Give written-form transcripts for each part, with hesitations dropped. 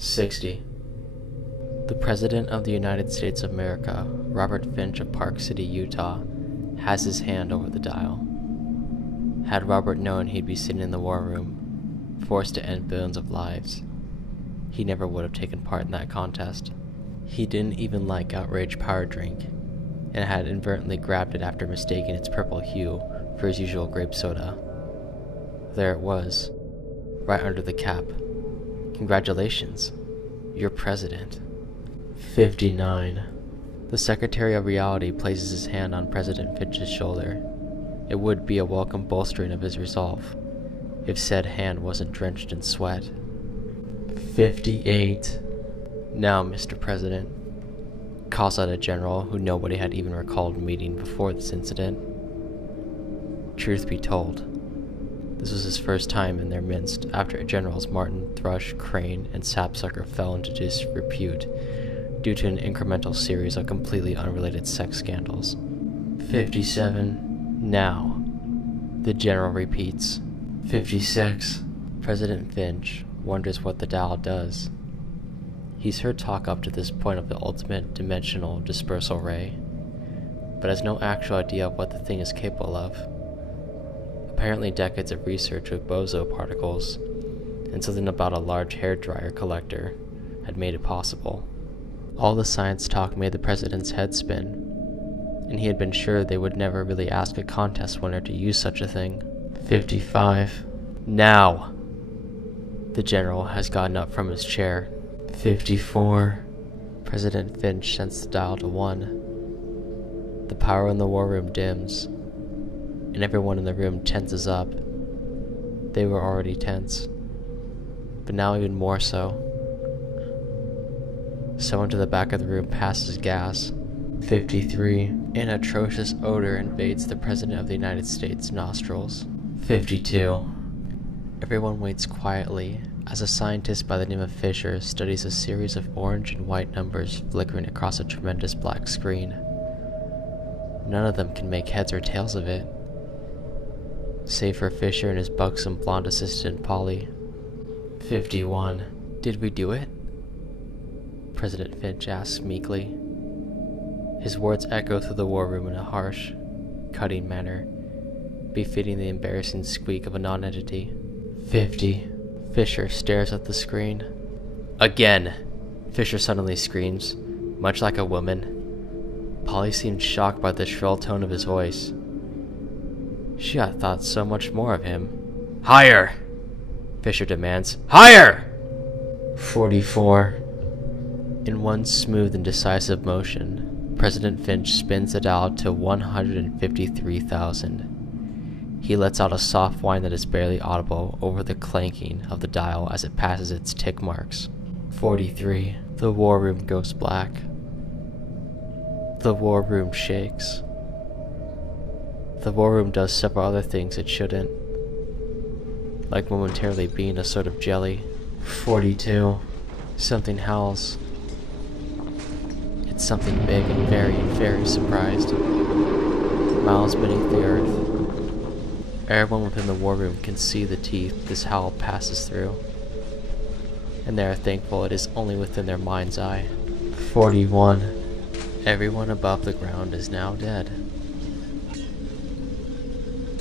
60. The President of the United States of America, Robert Finch of Park City, Utah, has his hand over the dial. Had Robert known he'd be sitting in the war room, forced to end billions of lives, he never would have taken part in that contest. He didn't even like Outrage Power Drink, and had inadvertently grabbed it after mistaking its purple hue for his usual grape soda. There it was, right under the cap. Congratulations, you're president. 59. The Secretary of Reality places his hand on President Finch's shoulder. It would be a welcome bolstering of his resolve, if said hand wasn't drenched in sweat. 58. Now, Mr. President, calls out a general who nobody had even recalled meeting before this incident. Truth be told, this was his first time in their midst after Generals Martin, Thrush, Crane, and Sapsucker fell into disrepute due to an incremental series of completely unrelated sex scandals. 57. Now, the general repeats. 56. President Finch wonders what the dial does. He's heard talk up to this point of the ultimate dimensional dispersal ray, but has no actual idea of what the thing is capable of. Apparently decades of research with boson particles and something about a large hairdryer collector had made it possible. All the science talk made the president's head spin, and he had been sure they would never really ask a contest winner to use such a thing. 55. Now! The general has gotten up from his chair. 54. President Finch sends the dial to 1. The power in the war room dims, and everyone in the room tenses up. They were already tense, but now even more so. Someone to the back of the room passes gas. 53. An atrocious odor invades the President of the United States' nostrils. 52. Everyone waits quietly as a scientist by the name of Fisher studies a series of orange and white numbers flickering across a tremendous black screen. None of them can make heads or tails of it, save for Fisher and his buxom blonde assistant Polly. 51. Did we do it? President Finch asks meekly. His words echo through the war room in a harsh, cutting manner, befitting the embarrassing squeak of a non-entity. 50. Fisher stares at the screen. Again! Fisher suddenly screams, much like a woman. Polly seemed shocked by the shrill tone of his voice. She had thought so much more of him. Higher! Fisher demands. Higher! 44. In one smooth and decisive motion, President Finch spins the dial to 153,000. He lets out a soft whine that is barely audible over the clanking of the dial as it passes its tick marks. 43. The war room goes black. The war room shakes. The war room does several other things it shouldn't, like momentarily being a sort of jelly. 42. Something howls. It's something big and very, very surprised. Miles beneath the earth. Everyone within the war room can see the teeth this howl passes through, and they are thankful it is only within their mind's eye. 41. Everyone above the ground is now dead.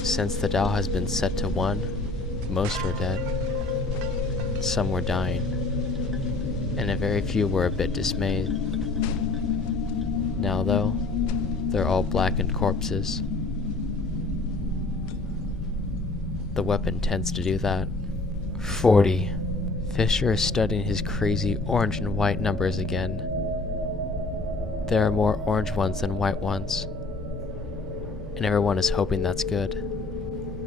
Since the dial has been set to 1, most were dead. Some were dying, and a very few were a bit dismayed. Now, though, they're all blackened corpses. The weapon tends to do that. 40. Fisher is studying his crazy orange and white numbers again. There are more orange ones than white ones, and everyone is hoping that's good.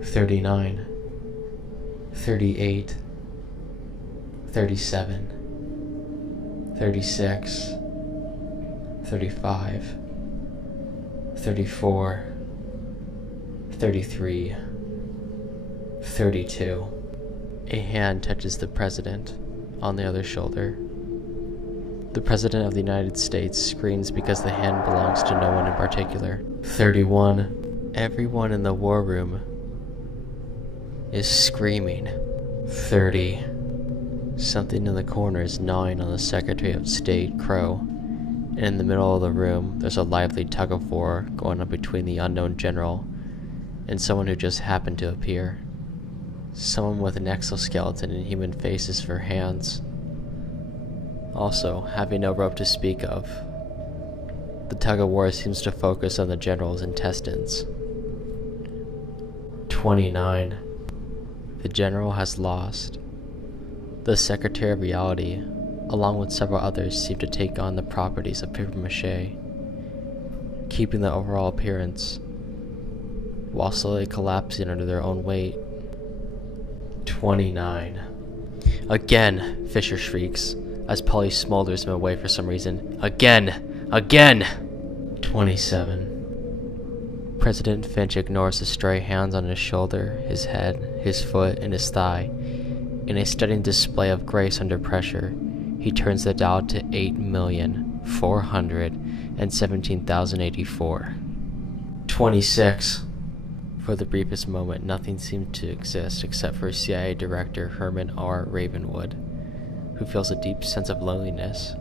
39. 38. 37. 36. 35. 34. 33. 32. A hand touches the president on the other shoulder. The President of the United States screams because the hand belongs to no one in particular. 31. Everyone in the war room is screaming. 30. Something in the corner is gnawing on the Secretary of State, Crow, and in the middle of the room there's a lively tug-of-war going on between the unknown general and someone who just happened to appear. Someone with an exoskeleton and human faces for hands. Also, having no rope to speak of, the tug-of-war seems to focus on the general's intestines. 29. The general has lost. The Secretary of Reality, along with several others, seem to take on the properties of papier-mâché, keeping the overall appearance, while slowly collapsing under their own weight. 29. Again, Fisher shrieks, as Polly smolders him away for some reason. Again! Again! 27. President Finch ignores the stray hands on his shoulder, his head, his foot, and his thigh. In a stunning display of grace under pressure, he turns the dial to 8,417,084. 26. For the briefest moment, nothing seemed to exist except for CIA Director Herman R. Ravenwood, who feels a deep sense of loneliness,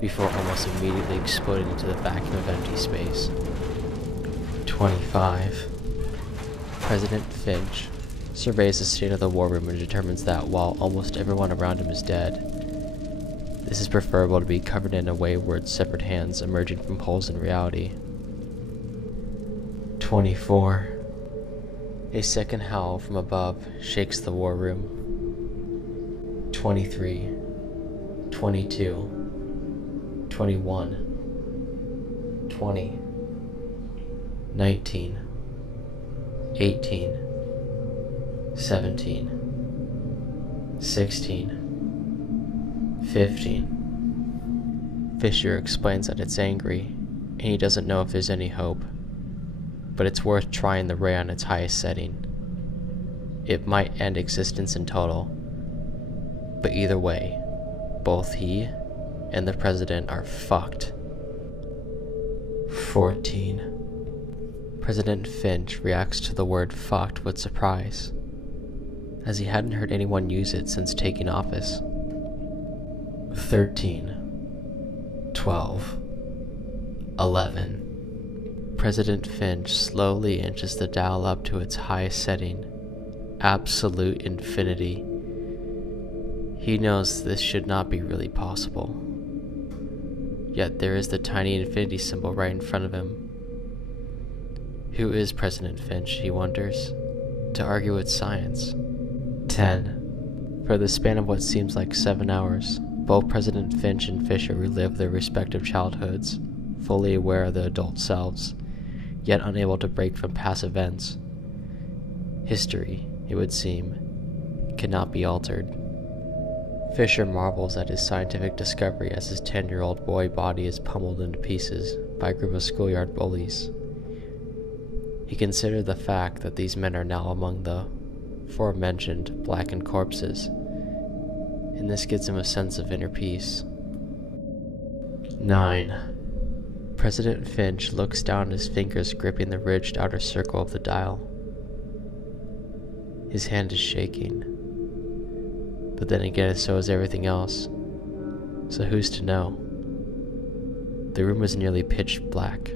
before almost immediately exploding into the vacuum of empty space. 25. President Finch surveys the state of the war room and determines that while almost everyone around him is dead, this is preferable to be covered in a way where its severed hands emerging from holes in reality. 24. A second howl from above shakes the war room. 23. 22. 21. 20. 19. 18. 17. 16. 15. Fisher explains that it's angry, and he doesn't know if there's any hope, but it's worth trying the ray on its highest setting. It might end existence in total, but either way, both he and the president are fucked. 14. President Finch reacts to the word fucked with surprise, as he hadn't heard anyone use it since taking office. 13. 12. 11. President Finch slowly inches the dial up to its highest setting, absolute infinity. He knows this should not be really possible. Yet there is the tiny infinity symbol right in front of him. Who is President Finch, he wonders, to argue with science? 10. For the span of what seems like 7 hours, both President Finch and Fisher relive their respective childhoods, fully aware of their adult selves, yet unable to break from past events. History, it would seem, cannot be altered. Fisher marvels at his scientific discovery as his 10-year-old boy body is pummeled into pieces by a group of schoolyard bullies. He considered the fact that these men are now among the aforementioned blackened corpses, and this gives him a sense of inner peace. 9. President Finch looks down at his fingers gripping the ridged outer circle of the dial. His hand is shaking, but then again so is everything else, so who's to know? The room is nearly pitch black,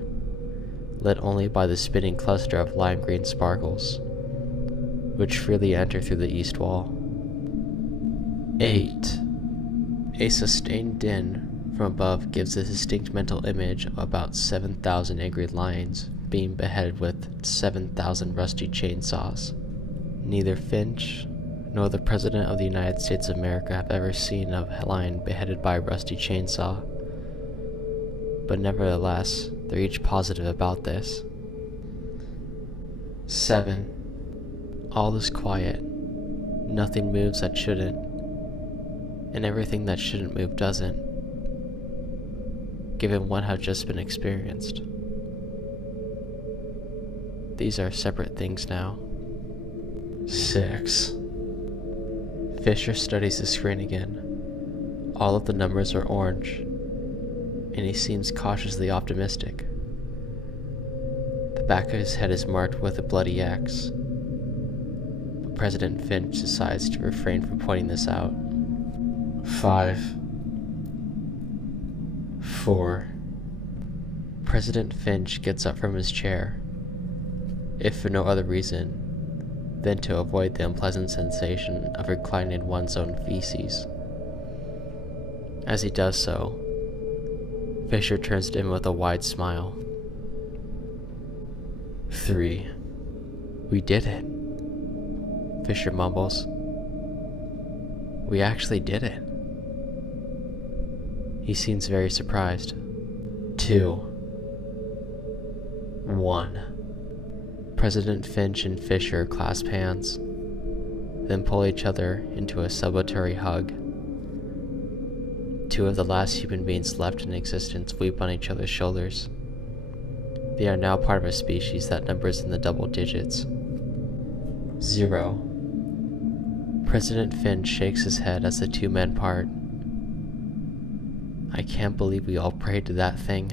lit only by the spinning cluster of lime green sparkles, which freely enter through the east wall. 8. A sustained din from above gives a distinct mental image of about 7,000 angry lions being beheaded with 7,000 rusty chainsaws. Neither Finch nor the President of the United States of America have ever seen a lion beheaded by a rusty chainsaw, but nevertheless, they're each positive about this. 7. All is quiet. Nothing moves that shouldn't, and everything that shouldn't move doesn't, given what has just been experienced. These are separate things now. 6. Fisher studies the screen again. All of the numbers are orange, and he seems cautiously optimistic. The back of his head is marked with a bloody X, but President Finch decides to refrain from pointing this out. 5, 4. President Finch gets up from his chair, if for no other reason than to avoid the unpleasant sensation of reclining in one's own feces. As he does so, Fisher turns to him with a wide smile. 3. We did it, Fisher mumbles. We actually did it. He seems very surprised. 2, 1. President Finch and Fisher clasp hands, then pull each other into a celebratory hug. 2 of the last human beings left in existence weep on each other's shoulders. They are now part of a species that numbers in the double digits. 0. President Finch shakes his head as the 2 men part. I can't believe we all prayed to that thing.